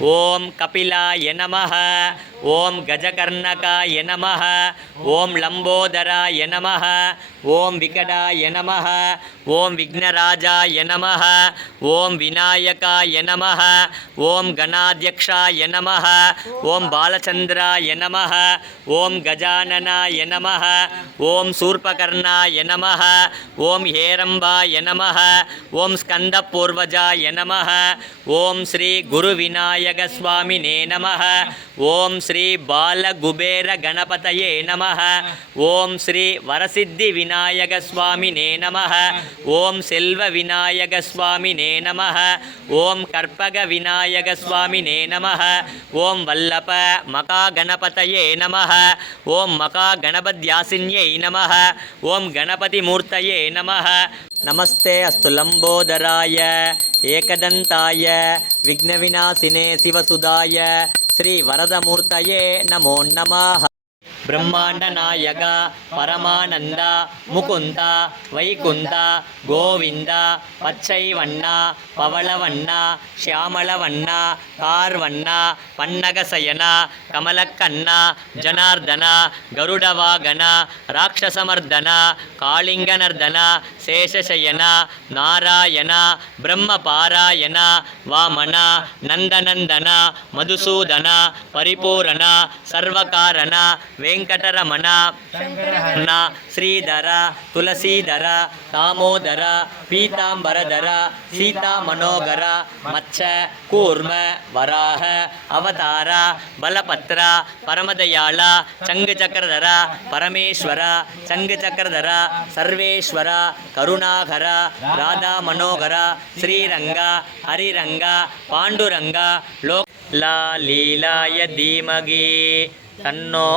ஓம் கபிலாய நமः. ஓம் கஜகர்ணகாய நமः. ஓம் லம்போதராய நமः. ஓம் விகடாய நமः. ஓம் விக்னராஜாய நமः. ஓம் விநாயகாய நமः. ஓம் கணாத்யக்ஷாய நமः. ஓம் பாலச்சந்திராய நமः. ஓம் கஜானனாய நமः. ஓம் சூர்பகர்ணாய நமः. ஓம் ஹேரம்பாய நமः. ஓம் ஸ்கந்தபூர்வஜாய நமः. ஓம் ஸ்ரீ குரு விநாயக சுவாமினே நமः. ஓம் ஸ்ரீ பாலகுபேர கணபதயே நமः. ஓம் ஸ்ரீ வரசித்தி விநாயக சுவாமினே நமः. ஓம் செல்வ விநாயக சுவாமினே நமः. ஓம் கற்பக விநாயக சுவாமினே நமः. ஓம் வல்லப மகா கணபதயே நமः. ஓம் மகா கணபத்யாசின்யை நமः. ஓம் கணபதி மூர்த்தயே நமः. நமஸ்தே அஸ்து லம்போதராய ஏகதந்தாய விக்னவிநாசினே சிவசுதாய ஸ்ரீ வரதமூர்த்தயே நமோ நமः. பிரம்மாண்ட நாயக பரமானந்த முகுந்த வைகுந்த கோவிந்த பச்சை வண்ணா பவளவண்ணா ஷியாமளவண்ணா கார்வண்ணா பன்னகசயனா கமலக்கண்ணா ஜனார்தனா கருடவாகனா ராட்சசமர்தனா காளிங்கநர்தனா சேஷசயனா நாராயணா பிரம்மபாராயணா வாமனா நந்தநந்தனா மதுசூதனா பரிபூரணா சர்வகாரணா வெங்கடரமணா சங்கரஹரணா ஸ்ரீதரா துளசீதரா தாமோதரா பீதாம்பரதரா சீதா மனோகரா மச்ச கூர்ம வராக அவதாரா பலபத்ரா பரமதயாளா சங்கு சக்கரதரா பரமேஸ்வரா சங்கு சக்கரதரா சர்வேஸ்வரா கருணாகரா ராதா மனோகரா ஸ்ரீரங்கா ஹரிரங்கா பாண்டுரங்கா லா லீலாய தீமகி तन्नो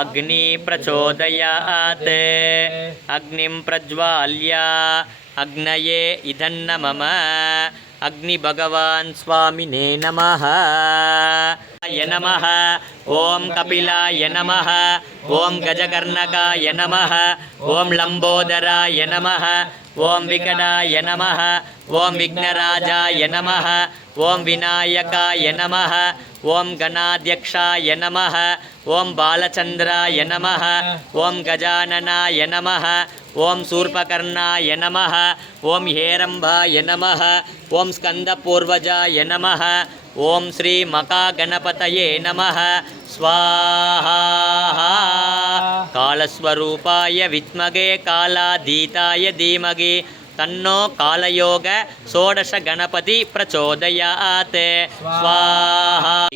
अग्नि प्रचोदयात्. अग्निं प्रज्वाल्य अग्नये इदन्न मम. अग्निभगवान् स्वामिने नमः. नमः. ओम कपिलाय नमः. ओम गजकर्णकाय नमः. ओम लंबोदराय नमः. ओम विकटाय नमः. ओम विघ्नराजाय नमः. ओम विनायकाय नमः. ओम गणाध्यक्षाय नमः. ओम बालचंद्राय नमः. ओम गजाननाय नमः. ओम शूर्पकर्णाय नमः. ओम हेरंबाय नमः. ओम स्कंदपूर्वजाय नमः. ओम श्री मकागणपतये नमः. स्वाहा. कालस्वरूपाय विद्महे कालाधीताय धीमहि तन्नो कालयोग षोडश गणपति प्रचोदयात्. स्वाहा.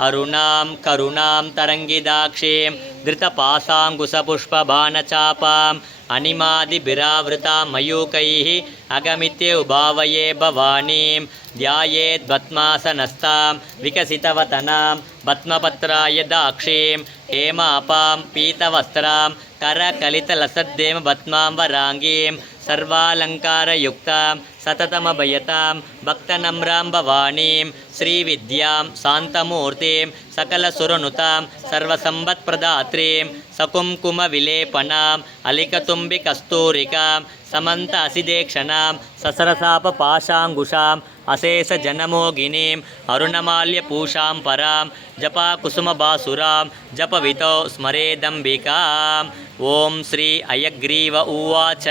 अरुणां करुणां तरंगिदाक्षीं धृतपाशाङ्कुशपुष्पबाणचापाम् अनिमादिभिरावृतां मयूकैः अगमित्य उभावये भवानीं ध्यायेद्भस्मासनस्तां विकसितवदनां पद्मपत्राय दाक्षीं हेमापां पीतवस्त्रां करकलितलसद्देमभस्मां वराङ्गीं सर्वालङ्कारयुक्तां सततमभयतां भक्तनम्रां भवानीं श्रीविद्यां शान्तमूर्तिं सकलसुरनुतां सर्वसम्पत्प्रदात्रीं सकुङ्कुमविलेपनाम् अलिकतुम्बिकस्तूरिकां समन्त असिदेक्षणां ससरसापपाशाङ्कुशाम् अशेषजनमोगिनीं अरुणमाल्यपूषां परां जपाकुसुमबासुरां जपवितो स्मरेदम्बिकाम्. ओम श्री अयग्रीव उवाच.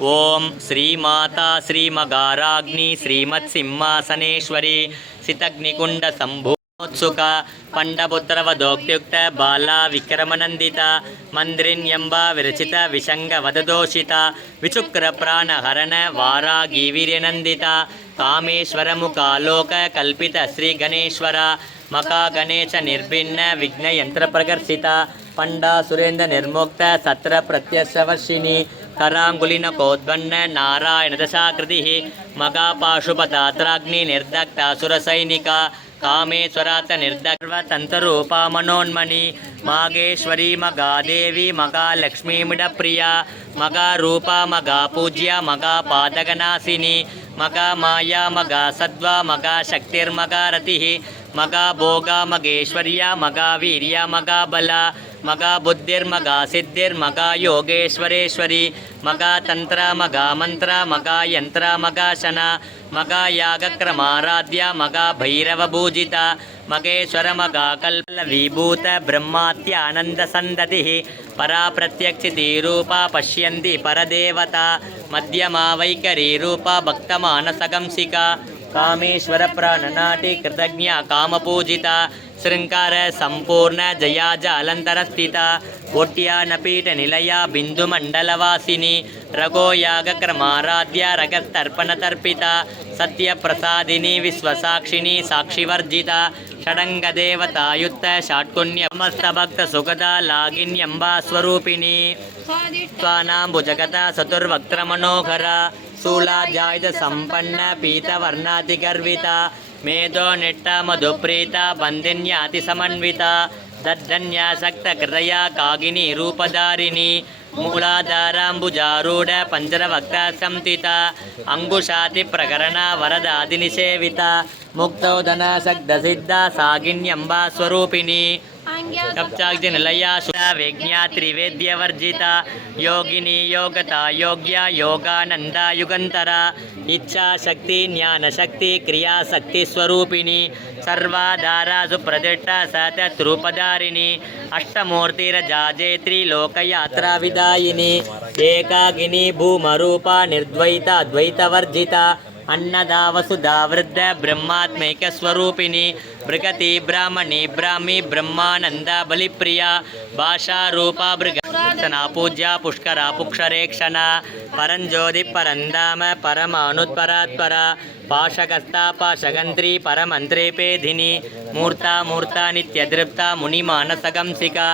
ओम श्रीमाता श्रीमगाराग्नि श्रीमत्सिंहासनेश्वरी सितग्निकुण्डशम्भु उत्सुक पंडपुत्रवदोक्त्युक्त बाला विक्रमनंदिता मंद्रिण्यंबा विरचित विशंग वददोषिता विचुक्र प्राणहरण वारागी वीर्यनंदिता कामेश्वर मुखालोक कल्पित श्री गणेश्वर मका गणेश निर्भिन्न विघ्न यंत्र प्रकर्षिता पंडा सुरेंद्र निर्मुक्त सत्र प्रत्यक्षवर्षिणी करांगुलिन कोद्वन्न नारायण दशाकृति मगा पाशुपदात्राग्नि निर्दग्ध सुरसैनिका कामेश्वरात निर्दर्वतंतरूपा मनोन्मणि मागेश्वरी मगादेवी मगालक्ष्मीमिडप्रिया मगारूपा मगापूज्या मगापादकनाशिनी मगामाया मगासद्वा मगाशक्तिर्मगारतिः मगाभोगा मगेश्वर्या मगावीर्या मगाबला मगा बुद्धिर्मगा सिद्धिर्मगा योगेश्वरेश्वरी मगा तंत्र मगा मंत्र मगा यंत्र मगाशन मगा यागक्रमाराध्य मगा भैरव पूजिता मगेश्वर मगा कल्प विभूत ब्रह्मात्यानंद संदति परा प्रत्यक्षिति रूपा पश्यन्ति परदेवता मध्यमा वैखरी रूपा भक्तमानसगंसिका कामेश्वर प्राणनाटी कृतज्ञ कामपूजिता श्रृंगार संपूर्ण जया जालंतर स्थिता कोट्यानपीठ निलया बिंदुमंडलवासिनी रघो याग क्रमाराध्य रगस्तर्पण तर्पिता सत्य प्रसादिनी विश्वसाक्षिणी साक्षिवर्जिता षडंग देवतायुक्त षाट्कुण्य समस्त भक्त सुखदा लागिन्यंबा स्वरूपिणी स्वानाम्बुजगता चतुर्वक्त्र मनोहरा शूलाजायुध संपन्न पीतवर्णाति गर्विता मेधो निट्टा मधुप्रीता बंदिन्याति समन्विता दद्धन्यासक्त हृदया कागिनी रूपधारिणी मूलाधाराम्बुजारूढ़ पंजरवक्ता संस्थिता अंगुशाति प्रकरण वरदादि निसेविता मुक्तोदना सग्धसिद्धा सागिन्यंबा स्वरूपिणी कप्चाग्नि निलया विज्ञा त्रिवेद्य वर्जिता योगिनी योगता योग्या योगानंदा युगंतरा इच्छा शक्ति ज्ञान शक्ति क्रिया शक्ति स्वरूपिणी सर्वाधारा सुप्रदिष्टा सतत रूपधारिणी अष्टमूर्तिरजाजेत्री लोकयात्रा विदायिनी एकाकिनी भूमरूपा निर्द्वैता द्वैतवर्जिता अन्नदा वसुधा वृद्ध ब्रह्मात्मैक स्वरूपिणी बृहति ब्राह्मणी ब्राह्मी ब्रह्मानंद बलिप्रिया भाषा रूपा बृहना पूज्या पुष्करा पुक्षरेक्षणा परंज्योति परंधाम परमानुत्परात्परा पाशकस्ता पाशगंत्री परमंत्री पेधिनी मूर्ता मूर्ता नित्यदृप्ता मुनिमानसगंसिका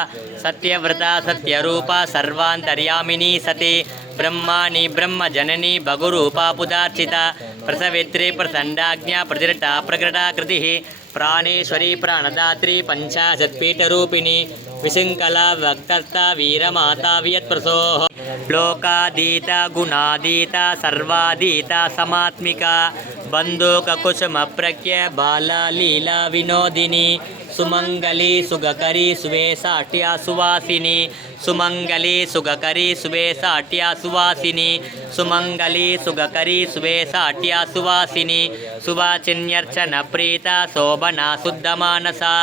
सत्यव्रता सत्यरूपा सर्वान्तर्यामिनी सती ब्रह्माणि ब्रह्मजननी भगुरूपा पुदार्चिता प्रसवित्री प्रचंडाज्ञा प्रतिरटा प्रकटाकृतिः प्राणेश्वरी प्राणदात्री पंचाशत्पीठरूपिणी विशृंखला वक्तस्था वीरमाता वियत्प्रसोः लोकादीता गुणादीता सर्वादीता समात्मिका बंधुककुसुमप्रज्ञ बाला लीला विनोदिनी सुमंगली सुगकरी सुवेशाट्या सुवासिनी सुमंगली सुगकरी सुवेशाट्या सुवासिनी सुमंगली सुगकरी सुवेशाट्या सुवासिनी सुवाचिन्यर्चन प्रीता शोभना शुद्धमानसा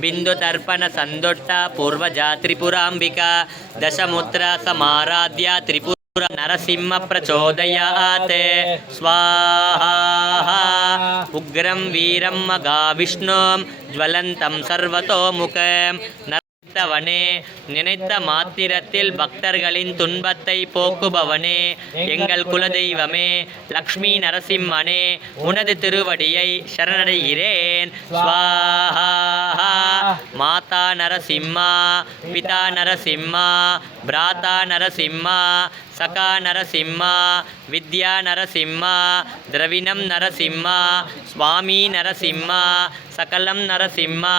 बिंदुतर्पण संदुष्टा पूर्वजा त्रिपुरांबिका दशमुद्रा समाराध्या त्रिपुरा नरसिंह प्रचोदयात् स्वाहा उग्रं वीरं मगाविष्णुं ज्वलन्तं सर्वतोमुखं வனே நினைத்த மாத்திரத்தில் பக்தர்களின் துன்பத்தை போக்குபவனே எங்கள் குலதெய்வமே லக்ஷ்மி நரசிம்மனே உனது திருவடியை சரணடைகிறேன் ஸ்வாஹா மாதா நரசிம்மா பிதா நரசிம்மா பிராதா நரசிம்மா சகா நரசிம்மா வித்யா நரசிம்மா திரவிணம் நரசிம்மா சுவாமி நரசிம்மா सकलं नरसिम्हा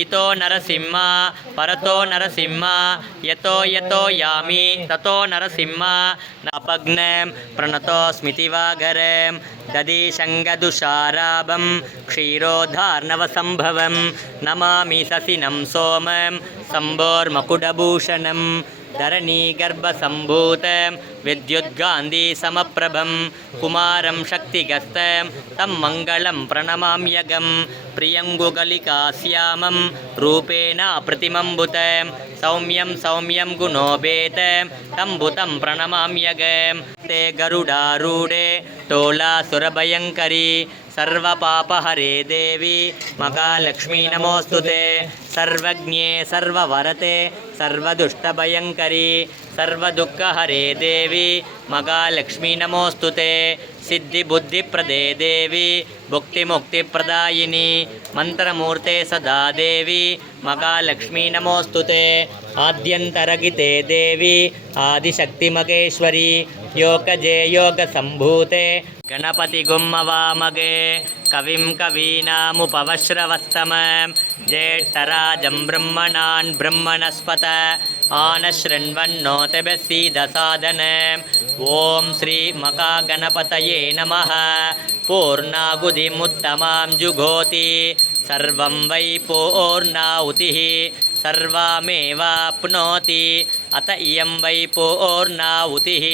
इतो नरसिम्हा परतो नरसिम्हा यतो यतो यामि ततो नरसिम्हा नापग्नं प्रणतो स्मितिवागरं दधिशङ्गदुषाराभं क्षीरोद्धार्णवसम्भवं नमामि ससिनं सोमं शम्भोर्मकुटभूषणं धरणीगर्भसम्भूतं विद्युद्गान्धी समप्रभं कुमारं शक्तिगस्तं तं मङ्गलं प्रणमाम्यगं प्रियङ्गुगलिकाश्यामं रूपेण प्रतिमम्बुतं सौम्यं सौम्यं गुणोपेतं तं भूतं प्रणमाम्यगं ते गरुडारूढे तोलासुरभयङ्करी सर्वपापहरे देवी महालक्ष्मी नमोस्तुते सर्वज्ञे सर्ववरते सर्वदुष्टभयङ्करी सर्वदुःखहरे देवी महालक्ष्मी नमोस्तुते सिद्धिबुद्धिप्रदे देवी भुक्तिमुक्तिप्रदायिनी मंत्रमूर्ते सदा देवी महालक्ष्मी नमोस्तुते आद्यन्तरगिते देवी आदिशक्तिमगेश्वरी योगजे योगसम्भूते गणपति गुम्मवामगे कविं कवीनामुपवश्रवस्तमं ज्येष्ठराजं ब्रह्मणान् ब्रह्मणस्पत आनशृण्वन्नोतभसीदसादनम् ॐ श्री महागणपतये नमः पूर्णाहुतिमुत्तमां जुघोति सर्वं वै पूर्णाहुतिः सर्वमेवाप्नोति अत इयं वै पूर्णाहुतिः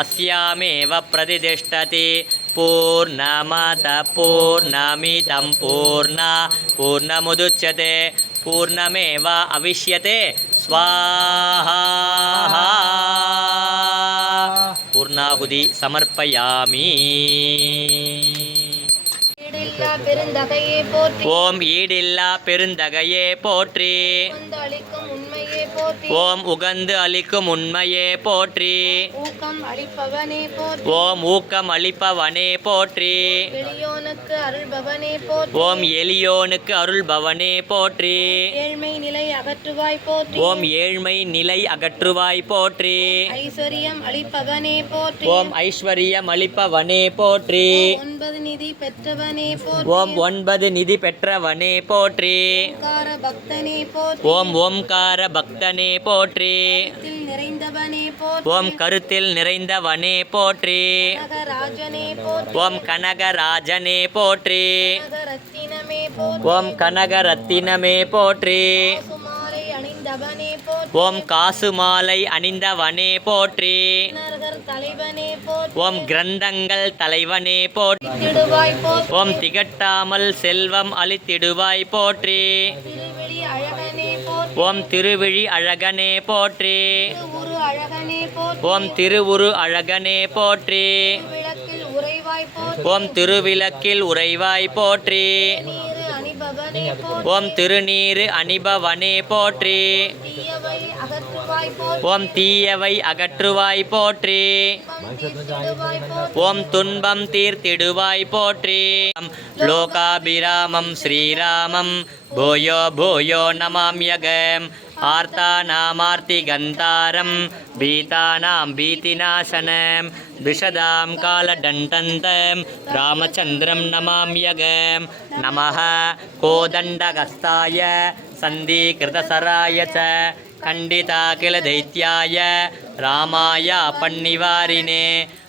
अस्यामेव प्रतिष्ठति पूर्णमतः पूर्णमिदं पूर्णमुदच्यते पूर्णमेव अविष्यते स्वाहा पूर्णाहुति समर्पयामि ஓம் ஈடில்லா பெருந்தகையே போற்றி ஓம் உகந்து அளிக்கும் உண்மையே போற்றி ஓம் ஊக்கம் அளிப்பவனே போற்றி ஓம் எளியோனுக்கு அருள்பவனே போற்றி ஓம் ஏழ்மை நிலை அகற்றுவாய் போற்றி ஓம் ஐஸ்வர்யம் அளிப்பவனே போற்றி ஓம் 9 நிதி பெற்றவனே போற்றி ஓம் ஓம்கார பக்தனே போற்றி ஓம் கருத்தில் நிறைந்தவனே போற்றி ஓம் கனகராஜனே போற்றி ஓம் கனகரத்தினமே போற்றி ஓம் காசு மாலை அணிந்தவனே போற்றி ஓம் கிரந்தங்கள் தலைவனே போற்றி ஓம் திகட்டாமல் செல்வம் அளித்திடுவாய் போற்றி ஓம் திருவிழி அழகனே போற்றி ஓம் திருவுரு அழகனே போற்றி ஓம் திருவிளக்கில் உறைவாய் போற்றி ஓம் திருநீரு அணிபவனே போற்றி ஓம் தீயவை அகற்றுவாய் போற்றி ஓம் துன்பம் தீர்த்திடுவாய் போற்றி லோகாபிராமம் ஸ்ரீராமம் பூயோ பூயோ நமாம்யகம் ஆர்த்தானாமார்த்திகந்தாரம் பீதானாம் பீதிநாசனம் விஷதாம் காலடண்டந்தம் ராமச்சந்திரம் நமாம்யகம் நமः கோதண்டகஸ்தாய சந்தீகிருதசராய ச खण्डिताखिलदैत्याय रामाय पन्निवारिणे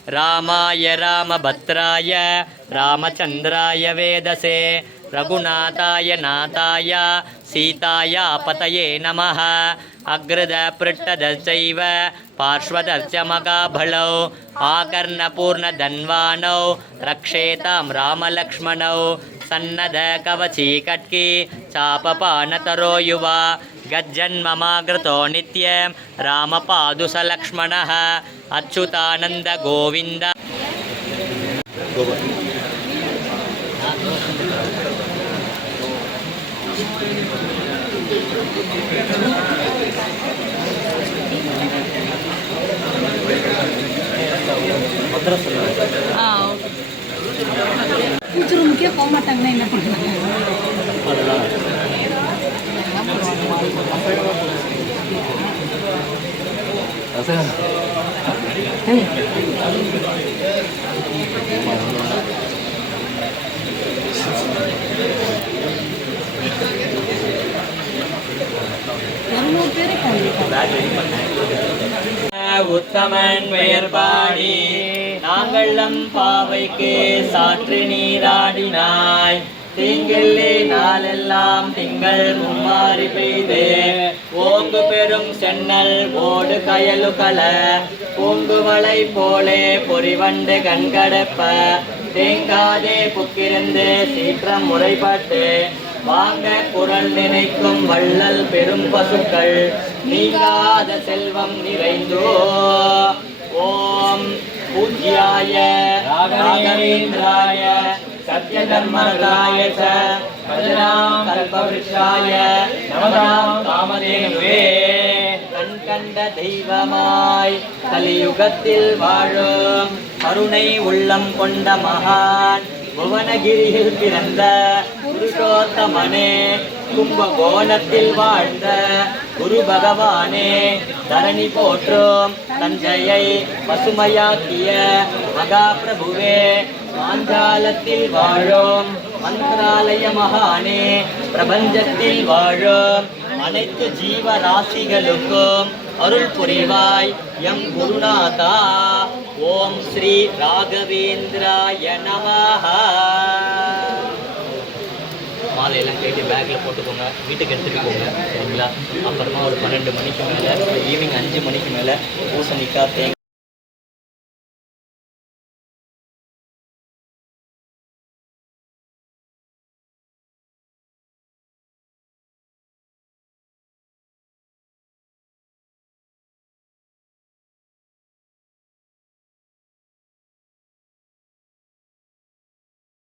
रामाय रामभद्राय रामचन्द्राय वेदसे रघुनाथाय नाथाय सीताय पतये नमः अग्रदपृष्ठदश्चैव पार्श्वदश्च महाबलौ आकर्णपूर्णधन्वानौ रक्षेतां रामलक्ष्मणौ सन्नद्धकवची कट्की चापपानतरो युवा गज्जन्ममागृतो नित्यं रामपादुसलक्ष्मणः अच्युतानन्द गोविन्द பூச்சி ரூமுக்கே போக மாட்டாங்கன்னா என்ன பண்ணுறாங்க? உத்தமன் பெயர் பாடி நாங்களம் பாவைக்கு சாற்று நீராடினாய் தீங்கில்லே நாளெல்லாம் திங்கள் மும்மாறி பெய்து ஓங்கு பெரும் சென்னல் ஓடு கயலுகள பூங்குவளை போலே பொறிவண்டு கண்கடப்ப தேங்காதே புக்கிருந்து சீற்றம் முறைப்பட்டு வாங்க குரல் நினைக்கும் வள்ளல் பெரும் பசுக்கள் நீங்காத செல்வம் நிறைந்தோ ஓம் பூஜ்யாய ராகவேந்திராய சத்யதர்மராய ச பஜனாம் கல்பவ்ருஷாய நமதாம் காமதேனுவே கண்கண்ட தெய்வமாய் கலியுகத்தில் வாழும் கருணை உள்ளம் கொண்ட மகான் புவனகிரியில் பிறந்த புருஷோத்தமனே கும்பகோணத்தில் வாழ்ந்த குரு பகவானே தரணி போற்றும் தஞ்சையை பசுமையாக்கிய மகாபிரபுவே மாஞ்சாலத்தில் வாழும் மந்திராலய மகானே பிரபஞ்சத்தில் வாழும் அனைத்து ஜீவராசிகளுக்கும் அருள் புரிவாய் எம் குருநாதா. ஓம் ஸ்ரீ ராகவேந்திராய நமஹ. மாலையெல்லாம் கேட்டு பேக்கில் போட்டுக்கோங்க, வீட்டுக்கு எடுத்துகிட்டு போங்க சரிங்களா. அப்புறமா ஒரு 12 மணிக்கு மேலே, ஈவினிங் 5 மணிக்கு மேலே பூசணிக்காய் தேங்காய்